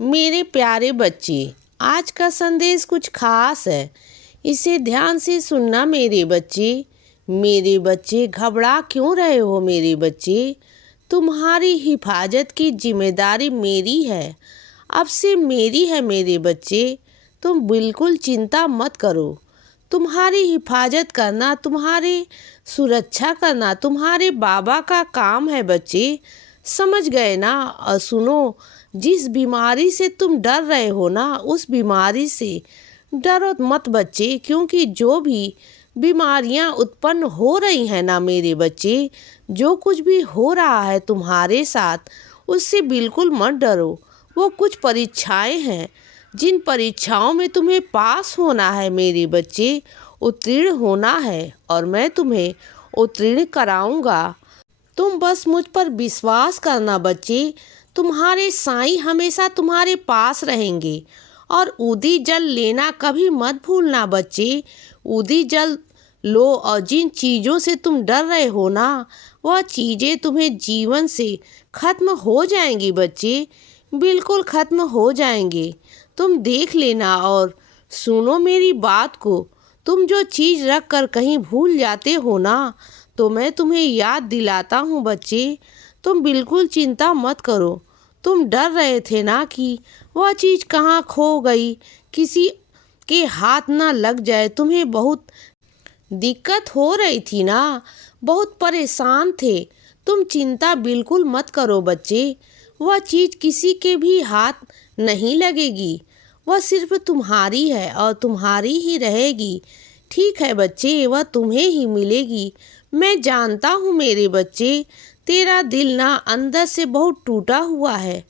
मेरे प्यारे बच्चे, आज का संदेश कुछ खास है। इसे ध्यान से सुनना मेरे बच्चे। मेरे बच्चे, घबरा क्यों रहे हो मेरे बच्चे? तुम्हारी हिफाजत की जिम्मेदारी मेरी है, अब से मेरी है मेरे बच्चे। तुम बिल्कुल चिंता मत करो। तुम्हारी हिफाजत करना, तुम्हारी सुरक्षा करना तुम्हारे बाबा का काम है बच्चे। समझ गए ना? और सुनो, जिस बीमारी से तुम डर रहे हो ना, उस बीमारी से डरो मत बच्चे, क्योंकि जो भी बीमारियां उत्पन्न हो रही हैं ना मेरे बच्चे, जो कुछ भी हो रहा है तुम्हारे साथ, उससे बिल्कुल मत डरो। वो कुछ परीक्षाएं हैं, जिन परीक्षाओं में तुम्हें पास होना है मेरे बच्चे, उत्तीर्ण होना है, और मैं तुम्हें उत्तीर्ण कराऊंगा। तुम बस मुझ पर विश्वास करना बच्चे। तुम्हारे साईं हमेशा तुम्हारे पास रहेंगे। और उदी जल लेना कभी मत भूलना बच्चे। उदी जल लो, और जिन चीज़ों से तुम डर रहे हो ना, वह चीज़ें तुम्हें जीवन से खत्म हो जाएंगी बच्चे, बिल्कुल खत्म हो जाएंगे। तुम देख लेना और सुनो मेरी बात को। तुम जो चीज़ रख कर कहीं भूल जाते हो ना, तो मैं तुम्हें याद दिलाता हूँ बच्चे। तुम बिल्कुल चिंता मत करो। तुम डर रहे थे ना कि वह चीज़ कहाँ खो गई, किसी के हाथ ना लग जाए। तुम्हें बहुत दिक्कत हो रही थी ना, बहुत परेशान थे। तुम चिंता बिल्कुल मत करो बच्चे। वह चीज़ किसी के भी हाथ नहीं लगेगी। वह सिर्फ तुम्हारी है और तुम्हारी ही रहेगी। ठीक है बच्चे, वह तुम्हें ही मिलेगी। मैं जानता हूँ मेरे बच्चे, तेरा दिल ना अंदर से बहुत टूटा हुआ है,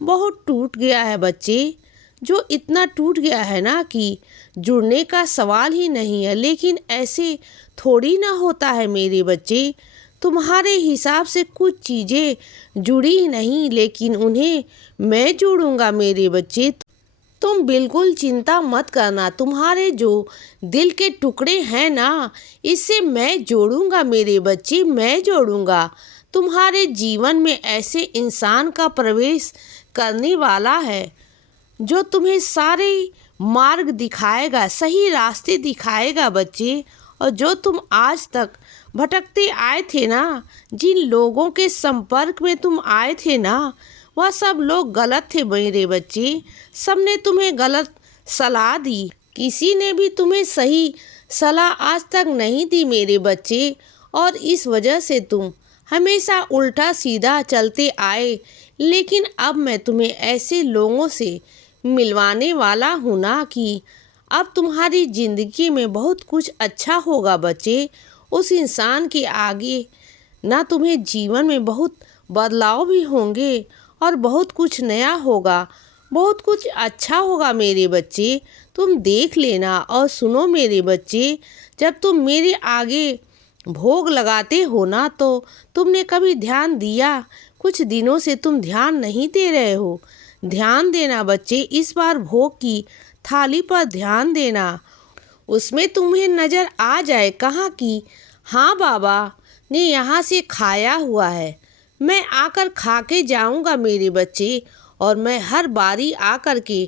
बहुत टूट गया है बच्चे। जो इतना टूट गया है ना कि जुड़ने का सवाल ही नहीं है। लेकिन ऐसे थोड़ी ना होता है मेरे बच्चे। तुम्हारे हिसाब से कुछ चीज़ें जुड़ी नहीं, लेकिन उन्हें मैं जोड़ूंगा मेरे बच्चे। तुम बिल्कुल चिंता मत करना। तुम्हारे जो दिल के टुकड़े हैं ना, इससे मैं जोड़ूंगा मेरे बच्चे, मैं जोड़ूंगा। तुम्हारे जीवन में ऐसे इंसान का प्रवेश करने वाला है जो तुम्हें सारे मार्ग दिखाएगा, सही रास्ते दिखाएगा बच्चे। और जो तुम आज तक भटकते आए थे ना, जिन लोगों के संपर्क में तुम आए थे ना, वह सब लोग गलत थे मेरे बच्चे। सबने तुम्हें गलत सलाह दी। किसी ने भी तुम्हें सही सलाह आज तक नहीं दी मेरे बच्चे। और इस वजह से तुम हमेशा उल्टा सीधा चलते आए। लेकिन अब मैं तुम्हें ऐसे लोगों से मिलवाने वाला हूँ ना कि अब तुम्हारी ज़िंदगी में बहुत कुछ अच्छा होगा बच्चे। उस इंसान के आगे ना तुम्हें जीवन में बहुत बदलाव भी होंगे और बहुत कुछ नया होगा, बहुत कुछ अच्छा होगा मेरे बच्चे। तुम देख लेना और सुनो मेरे बच्चे। जब तुम मेरे आगे भोग लगाते हो ना, तो तुमने कभी ध्यान दिया? कुछ दिनों से तुम ध्यान नहीं दे रहे हो। ध्यान देना बच्चे, इस बार भोग की थाली पर ध्यान देना। उसमें तुम्हें नज़र आ जाए कहाँ कि हाँ, बाबा ने यहाँ से खाया हुआ है। मैं आकर खा के जाऊँगा मेरे बच्चे, और मैं हर बारी आकर के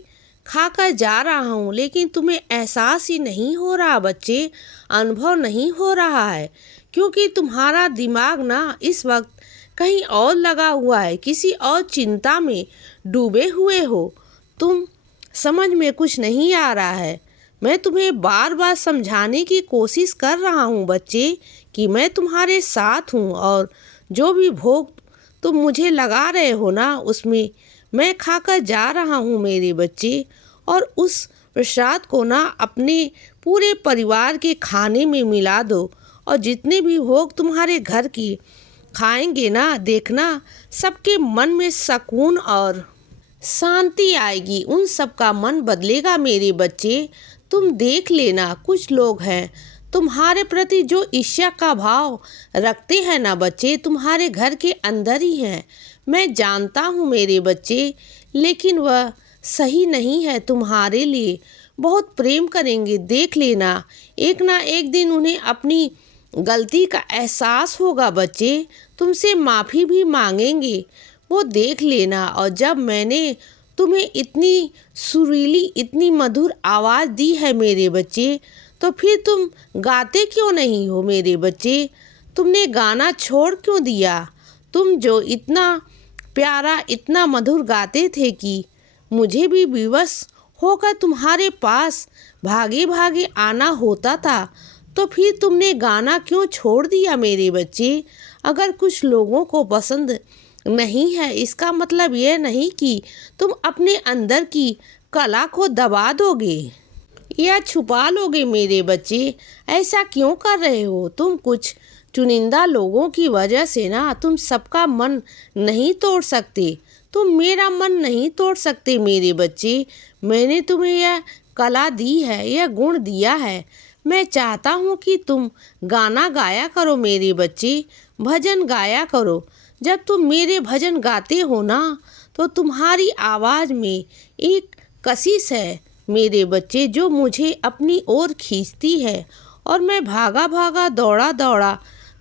खाकर जा रहा हूँ। लेकिन तुम्हें एहसास ही नहीं हो रहा बच्चे, अनुभव नहीं हो रहा है, क्योंकि तुम्हारा दिमाग ना इस वक्त कहीं और लगा हुआ है, किसी और चिंता में डूबे हुए हो। तुम समझ में कुछ नहीं आ रहा है। मैं तुम्हें बार बार समझाने की कोशिश कर रहा हूँ बच्चे कि मैं तुम्हारे साथ हूँ, और जो भी भोग तुम मुझे लगा रहे हो ना, उसमें मैं खाकर जा रहा हूँ मेरे बच्चे। और उस प्रसाद को ना अपने पूरे परिवार के खाने में मिला दो। और जितने भी भोग तुम्हारे घर की खाएंगे ना, देखना सबके मन में सुकून और शांति आएगी। उन सब का मन बदलेगा मेरे बच्चे। तुम देख लेना, कुछ लोग हैं तुम्हारे प्रति जो ईर्ष्या का भाव रखते हैं ना बच्चे, तुम्हारे घर के अंदर ही हैं। मैं जानता हूँ मेरे बच्चे, लेकिन वह सही नहीं है तुम्हारे लिए। बहुत प्रेम करेंगे, देख लेना। एक ना एक दिन उन्हें अपनी गलती का एहसास होगा बच्चे, तुमसे माफ़ी भी मांगेंगे, वो देख लेना। और जब मैंने तुम्हें इतनी सुरीली, इतनी मधुर आवाज़ दी है मेरे बच्चे, तो फिर तुम गाते क्यों नहीं हो मेरे बच्चे? तुमने गाना छोड़ क्यों दिया? तुम जो इतना प्यारा, इतना मधुर गाते थे कि मुझे भी विवश होकर तुम्हारे पास भागे भागे आना होता था। तो फिर तुमने गाना क्यों छोड़ दिया मेरे बच्चे? अगर कुछ लोगों को पसंद नहीं है, इसका मतलब यह नहीं कि तुम अपने अंदर की कला को दबा दोगे या छुपा लोगे मेरे बच्चे। ऐसा क्यों कर रहे हो? तुम कुछ चुनिंदा लोगों की वजह से ना तुम सबका मन नहीं तोड़ सकते। तुम मेरा मन नहीं तोड़ सकते मेरे बच्चे। मैंने तुम्हें यह कला दी है, यह गुण दिया है। मैं चाहता हूँ कि तुम गाना गाया करो मेरे बच्चे, भजन गाया करो। जब तुम मेरे भजन गाते हो ना, तो तुम्हारी आवाज़ में एक कशिश है मेरे बच्चे, जो मुझे अपनी ओर खींचती है और मैं भागा भागा, दौड़ा दौड़ा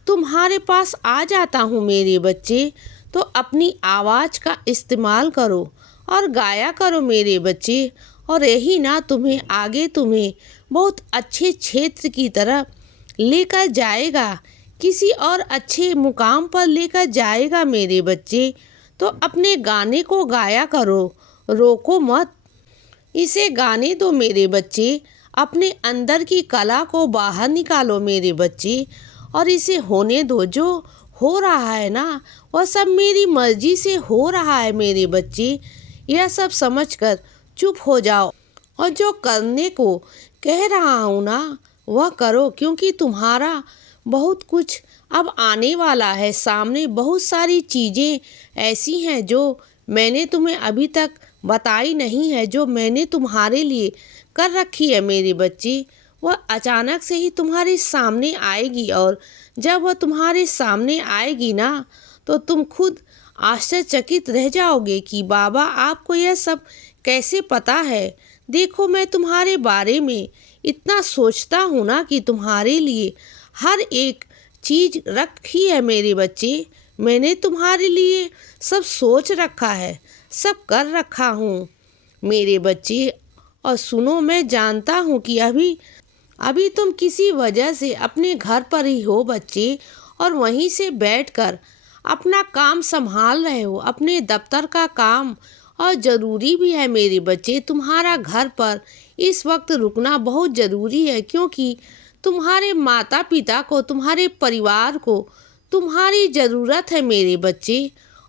तुम्हारे पास आ जाता हूँ मेरे बच्चे। तो अपनी आवाज़ का इस्तेमाल करो और गाया करो मेरे बच्चे, और यही ना तुम्हें बहुत अच्छे क्षेत्र की तरफ लेकर जाएगा, किसी और अच्छे मुकाम पर लेकर जाएगा मेरे बच्चे। तो अपने गाने को गाया करो, रोको मत, इसे गाने दो मेरे बच्चे। अपने अंदर की कला को बाहर निकालो मेरे बच्चे, और इसे होने दो। जो हो रहा है ना, वह सब मेरी मर्जी से हो रहा है मेरे बच्चे। यह सब समझकर चुप हो जाओ, और जो करने को कह रहा हूँ ना, वह करो, क्योंकि तुम्हारा बहुत कुछ अब आने वाला है। सामने बहुत सारी चीज़ें ऐसी हैं जो मैंने तुम्हें अभी तक बताई नहीं है, जो मैंने तुम्हारे लिए कर रखी है मेरे बच्चे। वह अचानक से ही तुम्हारे सामने आएगी, और जब वह तुम्हारे सामने आएगी ना, तो तुम खुद आश्चर्यचकित रह जाओगे कि बाबा, आपको यह सब कैसे पता है? देखो, मैं तुम्हारे बारे में इतना सोचता हूँ ना कि तुम्हारे लिए हर एक चीज़ रखी है मेरे बच्चे। मैंने तुम्हारे लिए सब सोच रखा है, सब कर रखा हूँ मेरे बच्चे। और सुनो, मैं जानता हूँ कि अभी तुम किसी वजह से अपने घर पर ही हो बच्चे, और वहीं से बैठकर अपना काम संभाल रहे हो, अपने दफ्तर का काम। और ज़रूरी भी है मेरे बच्चे, तुम्हारा घर पर इस वक्त रुकना बहुत ज़रूरी है, क्योंकि तुम्हारे माता पिता को, तुम्हारे परिवार को तुम्हारी ज़रूरत है मेरे बच्चे।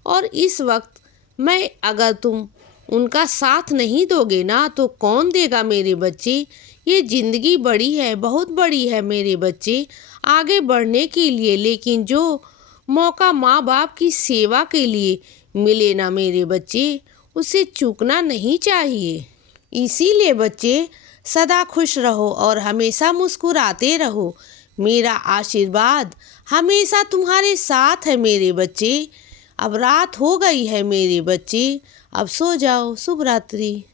और इस वक्त अगर तुम उनका साथ नहीं दोगे ना, तो कौन देगा मेरे बच्चे? ये ज़िंदगी बड़ी है, बहुत बड़ी है मेरे बच्चे, आगे बढ़ने के लिए। लेकिन जो मौका माँ बाप की सेवा के लिए मिले ना मेरे बच्चे, उसे चूकना नहीं चाहिए। इसीलिए बच्चे, सदा खुश रहो और हमेशा मुस्कुराते रहो। मेरा आशीर्वाद हमेशा तुम्हारे साथ है मेरे बच्चे। अब रात हो गई है मेरे बच्चे, अब सो जाओ। शुभ रात्रि।